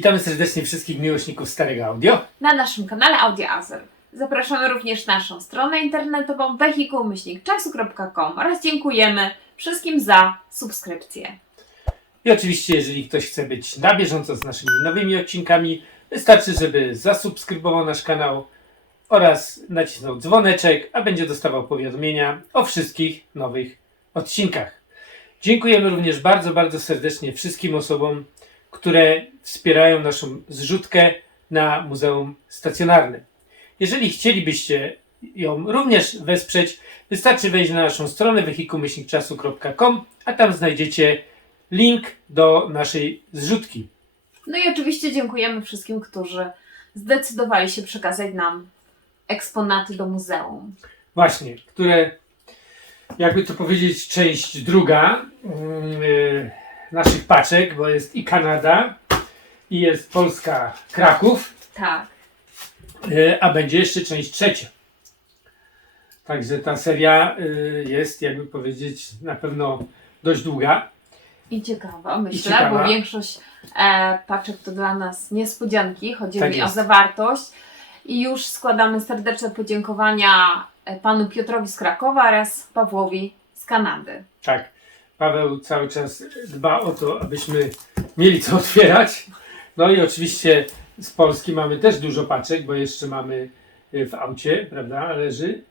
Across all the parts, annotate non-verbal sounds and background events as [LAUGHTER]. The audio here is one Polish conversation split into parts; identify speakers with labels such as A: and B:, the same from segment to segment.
A: Witamy serdecznie wszystkich miłośników starego audio.
B: na naszym kanale Audio Azer. Zapraszamy również na naszą stronę internetową wehikułmyślnikczasu.com oraz dziękujemy wszystkim za subskrypcję.
A: I oczywiście, jeżeli ktoś chce być na bieżąco z naszymi nowymi odcinkami, wystarczy, żeby zasubskrybował nasz kanał oraz nacisnął dzwoneczek, a będzie dostawał powiadomienia o wszystkich nowych odcinkach. Dziękujemy również bardzo, bardzo serdecznie wszystkim osobom, które wspierają naszą zrzutkę na Muzeum Stacjonarne. Jeżeli chcielibyście ją również wesprzeć, wystarczy wejść na naszą stronę wehikułmyślnikczasu.com, a tam znajdziecie link do naszej zrzutki.
B: No i oczywiście dziękujemy wszystkim, którzy zdecydowali się przekazać nam eksponaty do muzeum.
A: Właśnie, które, jakby to powiedzieć, część druga mm, y, naszych paczek, bo jest i Kanada, i jest Polska Kraków,
B: Tak.
A: y, a będzie jeszcze część trzecia. Także ta seria y, jest, jakby powiedzieć, na pewno dość długa.
B: I ciekawa, myślę,
A: ciekawa.
B: bo większość e, paczek to dla nas niespodzianki, chodzi
A: Tak
B: mi o
A: jest.
B: zawartość. I już składamy serdeczne podziękowania e, panu Piotrowi z Krakowa oraz Pawłowi z Kanady.
A: Tak, Paweł cały czas dba o to, abyśmy mieli co otwierać. No i oczywiście z Polski mamy też dużo paczek, bo jeszcze mamy y, w aucie, prawda, leży.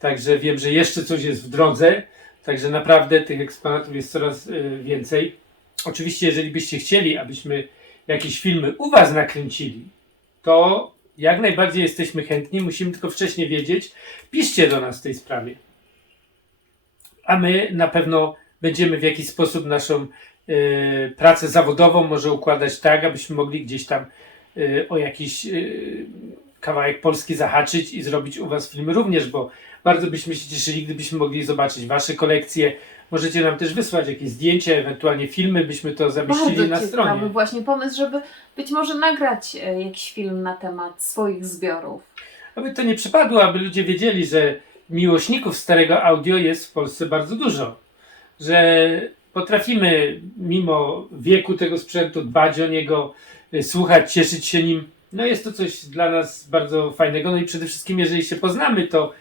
A: Także wiem, że jeszcze coś jest w drodze. Także naprawdę tych eksponatów jest coraz y, więcej. Oczywiście, jeżeli byście chcieli, abyśmy jakieś filmy u Was nakręcili, to jak najbardziej jesteśmy chętni. Musimy tylko wcześniej wiedzieć. Piszcie do nas w tej sprawie a my na pewno będziemy w jakiś sposób naszą e, pracę zawodową może układać tak, abyśmy mogli gdzieś tam e, o jakiś e, kawałek Polski zahaczyć i zrobić u Was film również, bo bardzo byśmy się cieszyli, gdybyśmy mogli zobaczyć Wasze kolekcje. Możecie nam też wysłać jakieś zdjęcia, ewentualnie filmy, byśmy to zamieścili
B: Bardzo
A: na stronie.
B: właśnie pomysł, żeby być może nagrać e, jakiś film na temat swoich zbiorów.
A: Aby to nie przypadło, aby ludzie wiedzieli, że miłośników starego audio jest w Polsce bardzo dużo. Że potrafimy mimo wieku tego sprzętu dbać o niego, y, słuchać, cieszyć się nim. No jest to coś dla nas bardzo fajnego. No i przede wszystkim, jeżeli się poznamy, to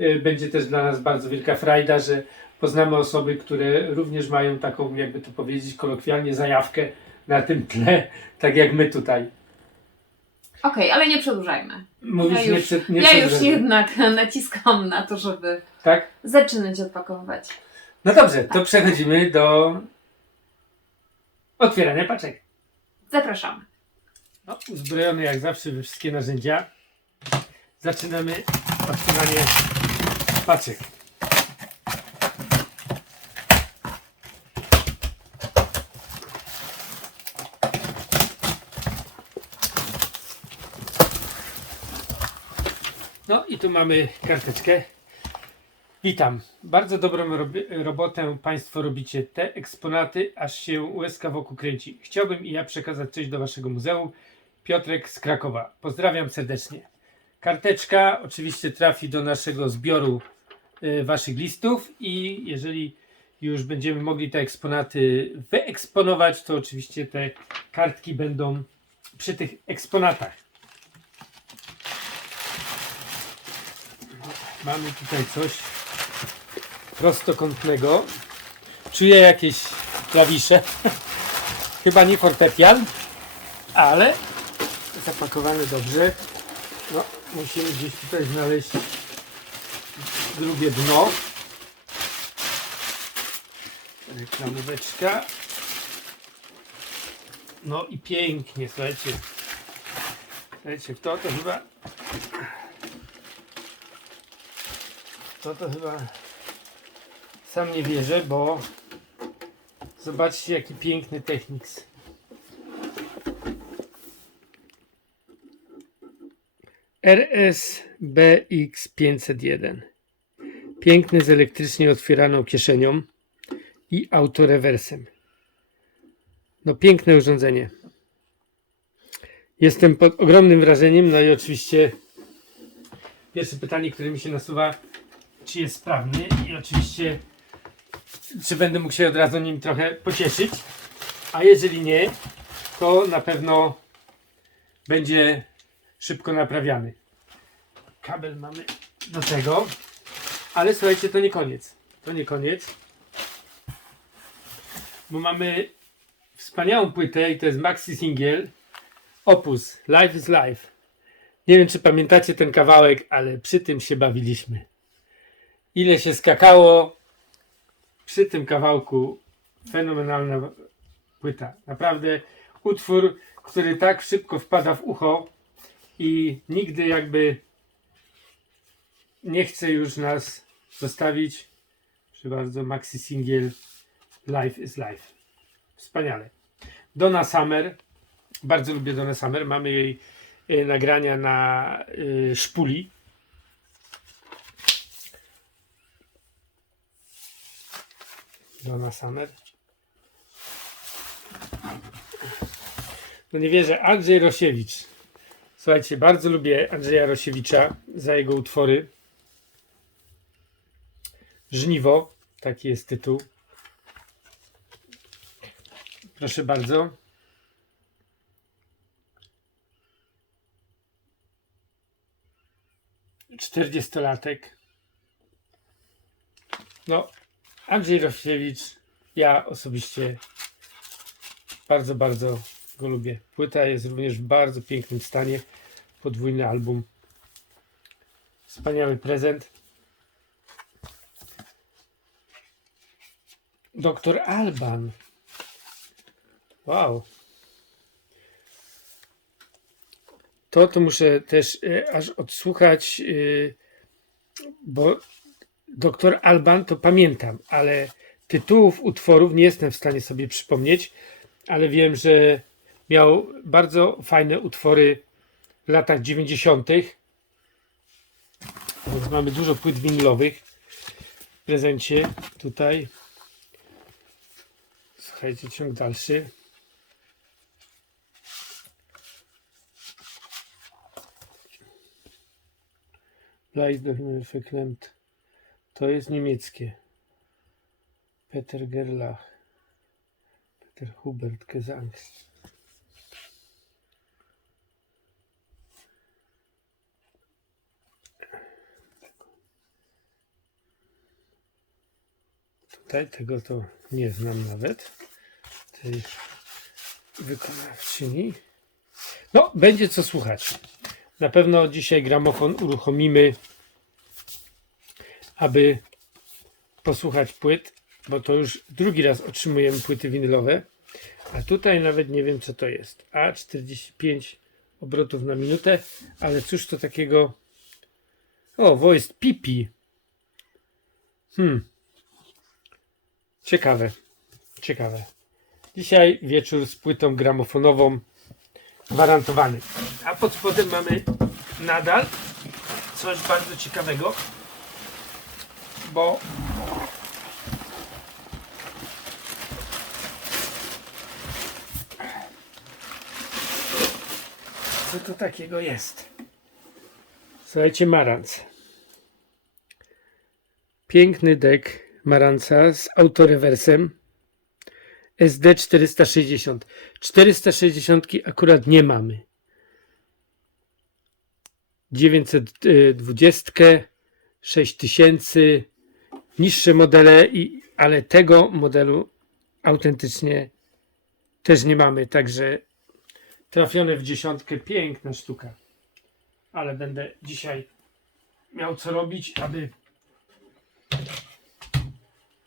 A: y, będzie też dla nas bardzo wielka frajda, że poznamy osoby, które również mają taką, jakby to powiedzieć kolokwialnie, zajawkę na tym tle, [LAUGHS] tak jak my tutaj.
B: Okej, ale nie przedłużajmy.
A: Mówisz,
B: Ja
A: nie
B: już-
A: przed, nie
B: ja już jednak [LAUGHS] naciskam na to, żeby
A: Tak?
B: zaczynać odpakowywać.
A: No dobrze, to przechodzimy do otwierania paczek.
B: Zapraszamy.
A: No, uzbrojony jak zawsze we wszystkie narzędzia. Zaczynamy otwieranie paczek. No i tu mamy karteczkę. Witam. Bardzo dobrą robi- robotę Państwo robicie. Te eksponaty, aż się łezka wokół kręci. Chciałbym i ja przekazać coś do Waszego muzeum. Piotrek z Krakowa. Pozdrawiam serdecznie. Karteczka oczywiście trafi do naszego zbioru y, Waszych listów i jeżeli już będziemy mogli te eksponaty wyeksponować, to oczywiście te kartki będą przy tych eksponatach. Mamy tutaj coś prostokątnego. Czuję jakieś klawisze. [LAUGHS] Chyba nie fortepian, ale zapakowane dobrze. No, musimy gdzieś tutaj znaleźć drugie dno. Reklamóweczka. No i pięknie, słuchajcie. Słuchajcie, to to chyba to to chyba sam nie wierzę, bo zobaczcie jaki piękny Technics. RSBX 501. Piękny z elektrycznie otwieraną kieszenią i autorewersem. No piękne urządzenie. Jestem pod ogromnym wrażeniem, no i oczywiście pierwsze pytanie, które mi się nasuwa, czy jest sprawny i oczywiście czy będę mógł się od razu nim trochę pocieszyć. A jeżeli nie, to na pewno będzie szybko naprawiany. Kabel mamy do tego, ale słuchajcie, to nie koniec. To nie koniec, bo mamy wspaniałą płytę i to jest maxi single Opus Life is Life. Nie wiem, czy pamiętacie ten kawałek, ale przy tym się bawiliśmy. Ile się skakało przy tym kawałku. Fenomenalna płyta. Naprawdę utwór, który tak szybko wpada w ucho i nigdy jakby nie chce już nas zostawić. Proszę bardzo, maxi single Life is Life. Wspaniale. Donna Summer. Bardzo lubię Donna Summer. Mamy jej e, nagrania na e, szpuli. Donna Summer. No nie wierzę, Andrzej Rosiewicz. Słuchajcie, bardzo lubię Andrzeja Rosiewicza za jego utwory. Żniwo, taki jest tytuł. Proszę bardzo. Czterdziestolatek. No, Andrzej Rosiewicz, ja osobiście bardzo, bardzo go lubię. Płyta jest również w bardzo pięknym stanie. Podwójny album. Wspaniały prezent. Doktor Alban. Wow. To to muszę też e, aż odsłuchać, e, bo doktor Alban to pamiętam, ale tytułów utworów nie jestem w stanie sobie przypomnieć, ale wiem, że miał bardzo fajne utwory w latach 90. Więc mamy dużo płyt winylowych w prezencie tutaj. Słuchajcie, ciąg dalszy. Leidner Verklemmt. To jest niemieckie. Peter Gerlach. Peter Hubert Gesang. Tutaj tego to nie znam nawet. Tej wykonawczyni. No, będzie co słuchać. Na pewno dzisiaj gramofon uruchomimy, aby posłuchać płyt, bo to już drugi raz otrzymujemy płyty winylowe. A tutaj nawet nie wiem co to jest. A 45 obrotów na minutę, ale cóż to takiego. O, voiced pipi. Hmm. Ciekawe. Ciekawe. Dzisiaj wieczór z płytą gramofonową gwarantowany. A pod spodem mamy nadal coś bardzo ciekawego, bo co to takiego jest? Słuchajcie, Marantz. Piękny dek Maranca z autorewersem SD 460. 460 akurat nie mamy. 920, 6000, niższe modele, i, ale tego modelu autentycznie też nie mamy. Także trafione w dziesiątkę, piękna sztuka. Ale będę dzisiaj miał co robić, aby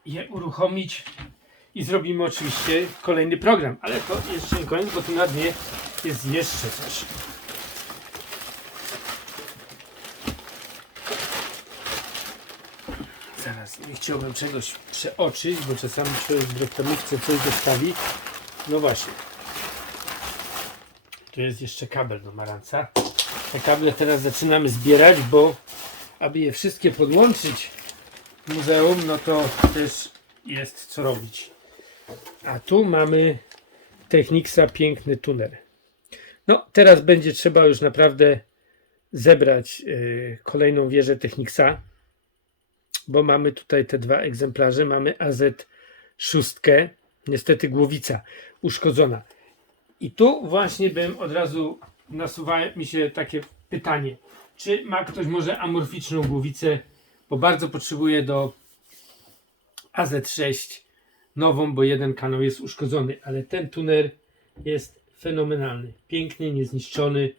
A: je uruchomić i zrobimy oczywiście kolejny program. Ale to jeszcze nie koniec, bo tu na dnie jest jeszcze coś. Zaraz, nie chciałbym czegoś przeoczyć, bo czasami człowiek w reklamówce coś zostawi. No właśnie. Tu jest jeszcze kabel do maranca. Te kable teraz zaczynamy zbierać, bo aby je wszystkie podłączyć w muzeum, no to też jest co robić. A tu mamy Technicsa piękny tuner. No, teraz będzie trzeba już naprawdę zebrać y, kolejną wieżę Technicsa, bo mamy tutaj te dwa egzemplarze. Mamy AZ6, niestety głowica uszkodzona. I tu właśnie bym od razu nasuwa mi się takie pytanie. Czy ma ktoś może amorficzną głowicę, bo bardzo potrzebuję do AZ6 nową, bo jeden kanał jest uszkodzony, ale ten tuner jest fenomenalny. Pięknie, niezniszczony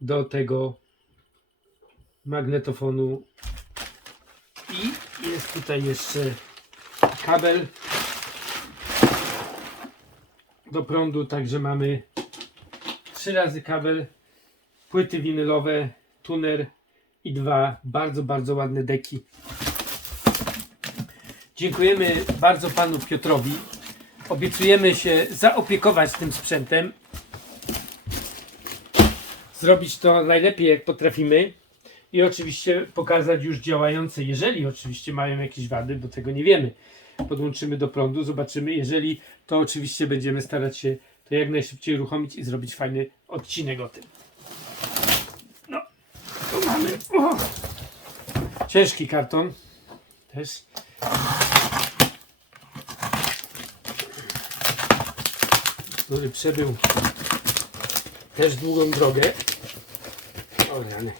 A: do tego magnetofonu. Jest tutaj jeszcze kabel do prądu, także mamy trzy razy kabel, płyty winylowe, tuner i dwa bardzo, bardzo ładne deki. Dziękujemy bardzo panu Piotrowi. Obiecujemy się zaopiekować tym sprzętem. Zrobić to najlepiej jak potrafimy i oczywiście pokazać już działające, jeżeli oczywiście mają jakieś wady, bo tego nie wiemy. Podłączymy do prądu, zobaczymy. Jeżeli to oczywiście będziemy starać się to jak najszybciej uruchomić i zrobić fajny odcinek o tym. No, tu mamy o, ciężki karton też. który przebył też długą drogę. O rany.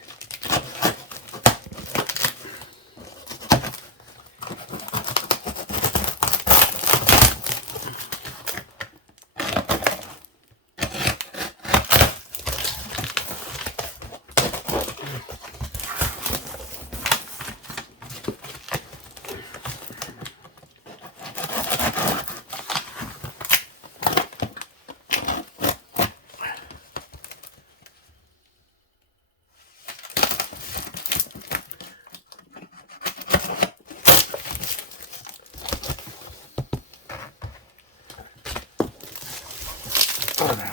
A: Dobra.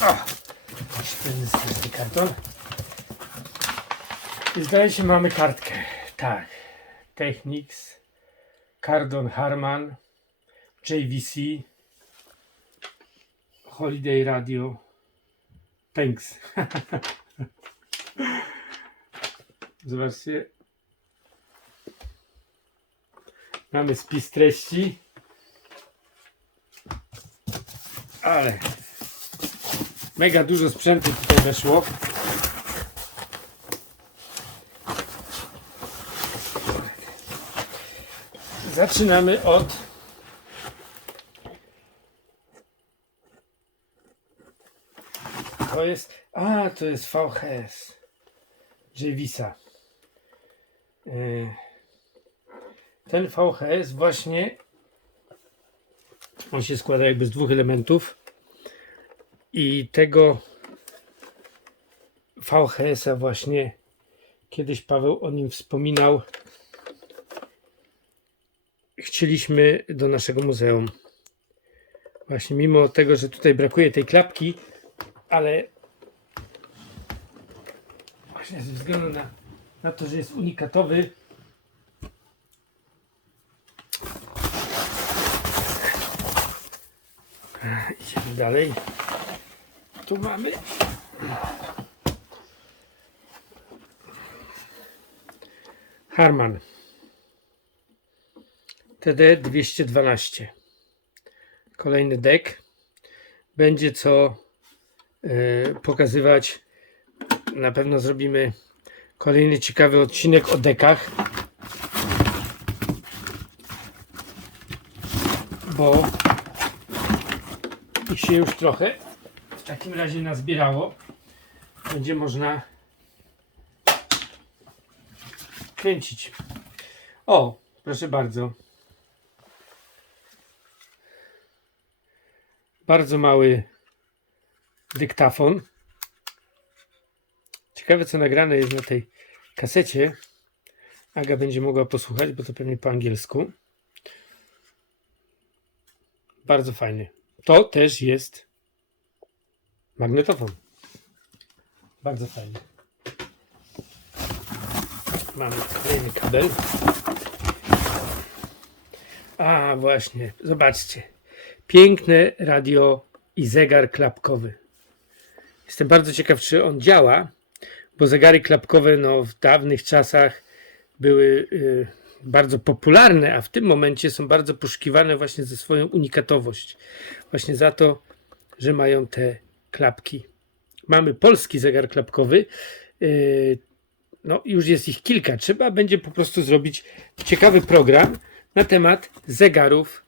A: O, ten jest karton. I zdaje się mamy kartkę. Tak. Technics, Cardon Harman, JVC, Holiday Radio, Thanks. [LAUGHS] Zobaczcie, Mamy spis treści. Ale mega dużo sprzętu tutaj weszło. Zaczynamy od To jest. A, to jest VHS. Javisa. Yy. Ten VHS właśnie on się składa jakby z dwóch elementów i tego VHS-a właśnie kiedyś Paweł o nim wspominał chcieliśmy do naszego muzeum właśnie mimo tego, że tutaj brakuje tej klapki ale właśnie ze względu na, na to, że jest unikatowy Idziemy dalej. Tu mamy. Harman. TD 212. Kolejny dek. Będzie co e, pokazywać. Na pewno zrobimy kolejny ciekawy odcinek o dekach. Bo ich się już trochę w takim razie nazbierało. Będzie można kręcić. O, proszę bardzo. Bardzo mały dyktafon. Ciekawe co nagrane jest na tej kasecie. Aga będzie mogła posłuchać, bo to pewnie po angielsku. Bardzo fajny. To też jest magnetofon. Bardzo fajny. Mamy kolejny kabel. A, właśnie, zobaczcie. Piękne radio i zegar klapkowy. Jestem bardzo ciekaw, czy on działa, bo zegary klapkowe no, w dawnych czasach były y, bardzo popularne, a w tym momencie są bardzo poszukiwane właśnie ze swoją unikatowość. Właśnie za to, że mają te klapki. Mamy polski zegar klapkowy. Yy, No, już jest ich kilka. Trzeba będzie po prostu zrobić ciekawy program na temat zegarów,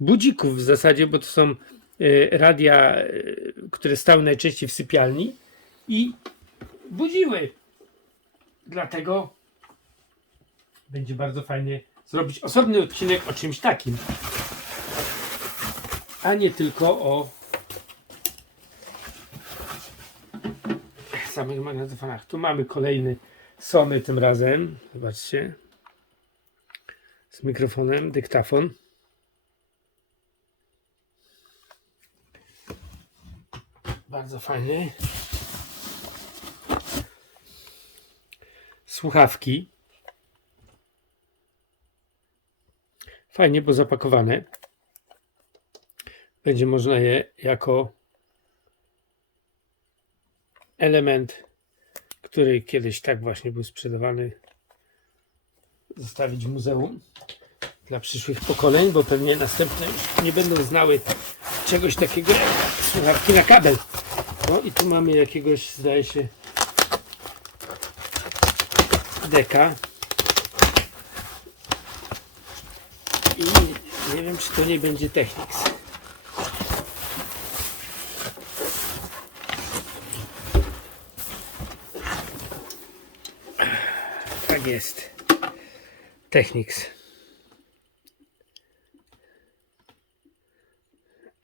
A: budzików w zasadzie, bo to są yy, radia, yy, które stały najczęściej w sypialni i budziły. Dlatego będzie bardzo fajnie zrobić osobny odcinek o czymś takim, a nie tylko o samych magnetofonach. Tu mamy kolejny Sony tym razem. Zobaczcie. Z mikrofonem, dyktafon. Bardzo fajny. Słuchawki. Fajnie, bo zapakowane. Będzie można je jako element, który kiedyś tak właśnie był sprzedawany, zostawić w muzeum dla przyszłych pokoleń, bo pewnie następne już nie będą znały czegoś takiego jak słuchawki na kabel. No i tu mamy jakiegoś, zdaje się, deka. I nie wiem, czy to nie będzie Technics. Tak jest. Technics.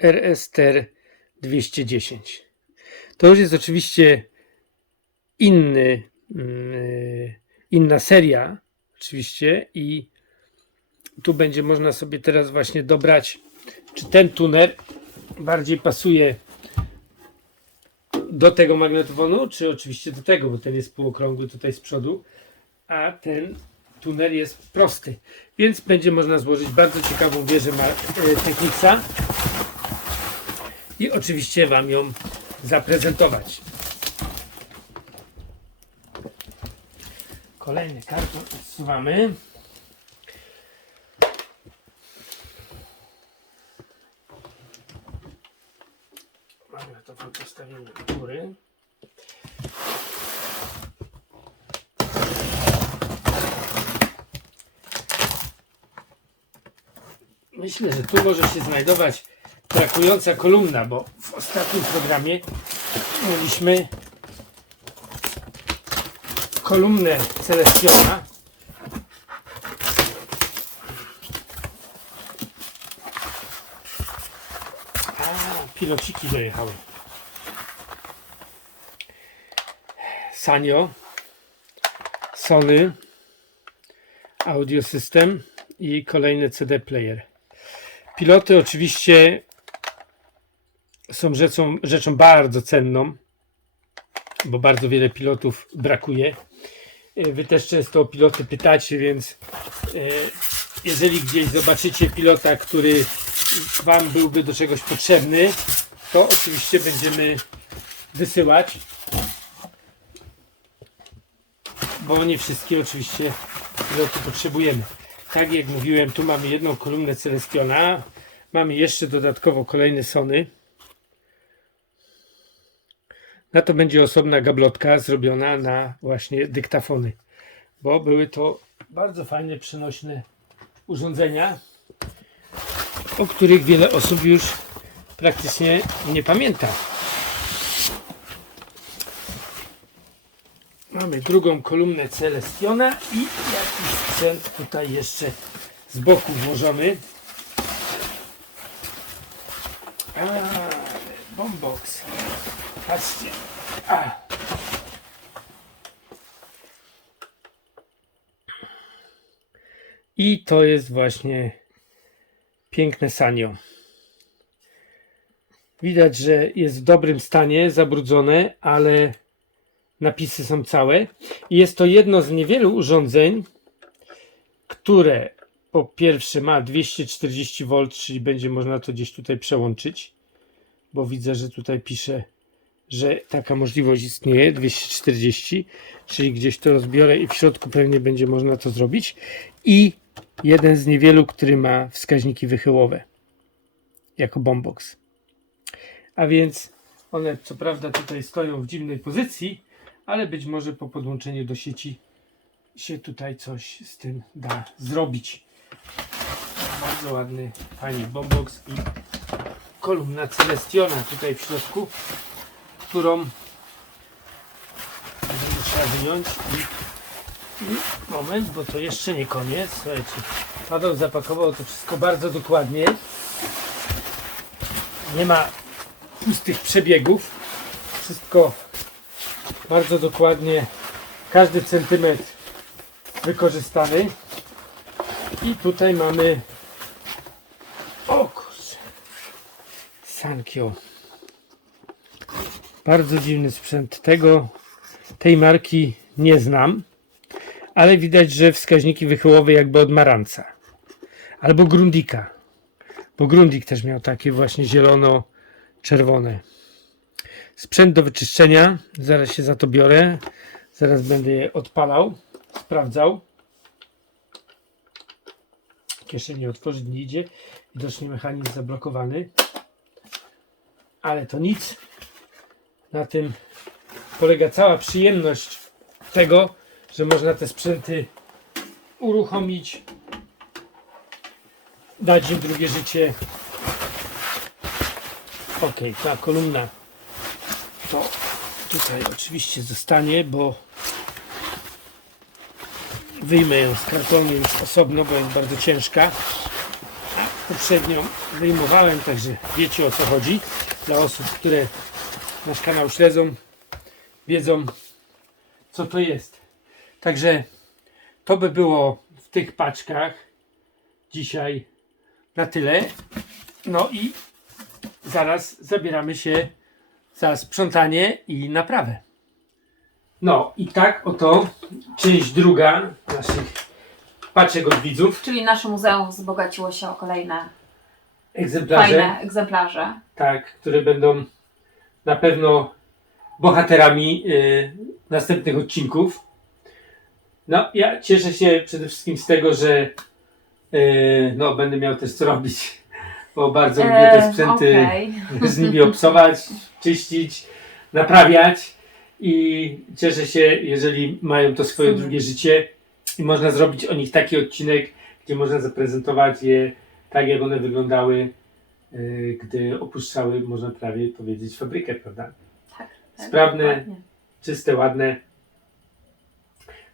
A: RSTR 210. To już jest oczywiście inny, mm, inna seria, oczywiście, i tu będzie można sobie teraz właśnie dobrać, czy ten tuner bardziej pasuje do tego magnetofonu, czy oczywiście do tego, bo ten jest półokrągły tutaj z przodu, a ten tuner jest prosty. Więc będzie można złożyć bardzo ciekawą wieżę e, Technicsa i oczywiście Wam ją zaprezentować. Kolejny karton odsuwamy. Magnetofon postawimy do góry. Myślę, że tu może się znajdować brakująca kolumna, bo ostatnim programie mieliśmy kolumnę Celestiona. A, pilociki dojechały. Sanyo, Sony, Audio System i kolejny CD player. Piloty oczywiście są rzeczą, rzeczą bardzo cenną, bo bardzo wiele pilotów brakuje. E, Wy też często o piloty pytacie, więc e, jeżeli gdzieś zobaczycie pilota, który Wam byłby do czegoś potrzebny, to oczywiście będziemy wysyłać. Bo nie wszystkie oczywiście piloty potrzebujemy. Tak jak mówiłem, tu mamy jedną kolumnę Celestiona, mamy jeszcze dodatkowo kolejne Sony. Na to będzie osobna gablotka zrobiona na właśnie dyktafony, bo były to bardzo fajne, przenośne urządzenia, o których wiele osób już praktycznie nie pamięta. Mamy drugą kolumnę Celestiona i jakiś sprzęt tutaj jeszcze z boku włożony. A, boombox. Patrzcie. A. I to jest właśnie piękne sanio. Widać, że jest w dobrym stanie, zabrudzone, ale napisy są całe. I jest to jedno z niewielu urządzeń, które po pierwsze ma 240V, czyli będzie można to gdzieś tutaj przełączyć, bo widzę, że tutaj pisze, że taka możliwość istnieje, 240, czyli gdzieś to rozbiorę i w środku pewnie będzie można to zrobić. I jeden z niewielu, który ma wskaźniki wychyłowe jako boombox. A więc one co prawda tutaj stoją w dziwnej pozycji, ale być może po podłączeniu do sieci się tutaj coś z tym da zrobić. Bardzo ładny, fajny boombox i kolumna Celestiona tutaj w środku, którą trzeba wyjąć i, moment, bo to jeszcze nie koniec. Słuchajcie, Paweł zapakował to wszystko bardzo dokładnie. Nie ma pustych przebiegów. Wszystko bardzo dokładnie, każdy centymetr wykorzystany. I tutaj mamy o kurczę Sankyo. Bardzo dziwny sprzęt. Tego, tej marki nie znam, ale widać, że wskaźniki wychyłowe jakby od Maranca. Albo Grundika. Bo Grundik też miał takie właśnie zielono-czerwone. Sprzęt do wyczyszczenia. Zaraz się za to biorę. Zaraz będę je odpalał, sprawdzał. Kieszeni otworzyć nie idzie. Widocznie mechanizm zablokowany. Ale to nic. Na tym polega cała przyjemność tego, że można te sprzęty uruchomić, dać im drugie życie. Ok, ta kolumna to tutaj oczywiście zostanie, bo wyjmę ją z kartonu już osobno, bo jest bardzo ciężka. Poprzednią wyjmowałem, także wiecie o co chodzi. Dla osób, które nasz kanał śledzą, wiedzą co to jest. Także to by było w tych paczkach dzisiaj na tyle. No i zaraz zabieramy się za sprzątanie i naprawę. No i tak oto część druga naszych paczek od widzów.
B: Czyli nasze muzeum wzbogaciło się o kolejne
A: Egzemplarze.
B: fajne egzemplarze.
A: tak, które będą na pewno bohaterami y, następnych odcinków. No, ja cieszę się przede wszystkim z tego, że y, no, będę miał też co robić, [LAUGHS] bo bardzo lubię te
B: E,
A: sprzęty
B: okej. [LAUGHS]
A: z nimi obsować, czyścić, naprawiać i cieszę się, jeżeli mają to swoje drugie życie i można zrobić o nich taki odcinek, gdzie można zaprezentować je tak, jak one wyglądały, gdy opuszczały, można prawie powiedzieć, fabrykę, prawda?
B: Tak, tak,
A: Sprawne.
B: dokładnie.
A: Czyste, ładne.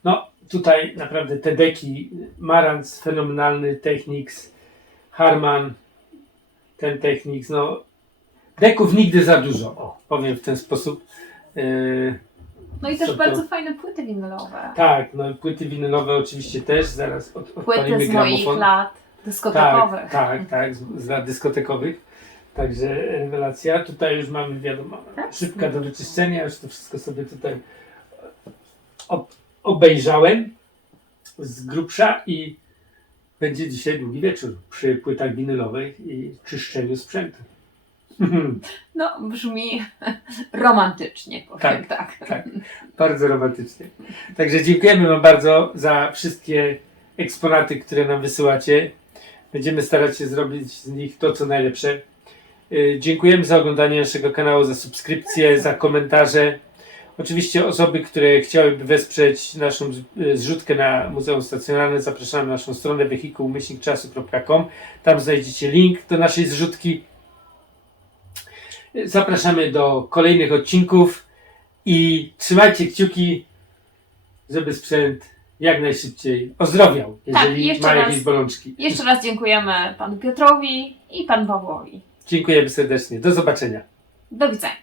A: No, tutaj naprawdę te deki, Marantz, fenomenalny, Technics, Harman, ten Technics, no deków nigdy za dużo, o, powiem w ten sposób. Yy,
B: No i też
A: to?
B: bardzo fajne płyty winylowe.
A: tak, no płyty winylowe oczywiście też, zaraz od,
B: Płyty z moich
A: gramofon.
B: lat dyskotekowych.
A: Tak, tak, tak, z, lat dyskotekowych. Także rewelacja. Tutaj już mamy, wiadomo,
B: Tak?
A: szybka do wyczyszczenia. Już to wszystko sobie tutaj ob, obejrzałem z grubsza i będzie dzisiaj długi wieczór przy płytach winylowych i czyszczeniu sprzętu. [LAUGHS]
B: No, brzmi romantycznie, powiem tak.
A: tak. Bardzo romantycznie. Także dziękujemy Wam bardzo za wszystkie eksponaty, które nam wysyłacie. Będziemy starać się zrobić z nich to, co najlepsze. Yy, Dziękujemy za oglądanie naszego kanału, za subskrypcję, za komentarze. Oczywiście osoby, które chciałyby wesprzeć naszą y, zrzutkę na Muzeum Stacjonarne, zapraszamy na naszą stronę wehikułmyślnikczasu.com. Tam znajdziecie link do naszej zrzutki. Zapraszamy do kolejnych odcinków i trzymajcie kciuki, żeby sprzęt jak najszybciej ozdrowiał, jeżeli
B: jeszcze
A: ma
B: raz.
A: jakieś bolączki.
B: Jeszcze raz dziękujemy panu Piotrowi i panu Pawłowi.
A: Dziękujemy serdecznie. Do zobaczenia.
B: Do widzenia.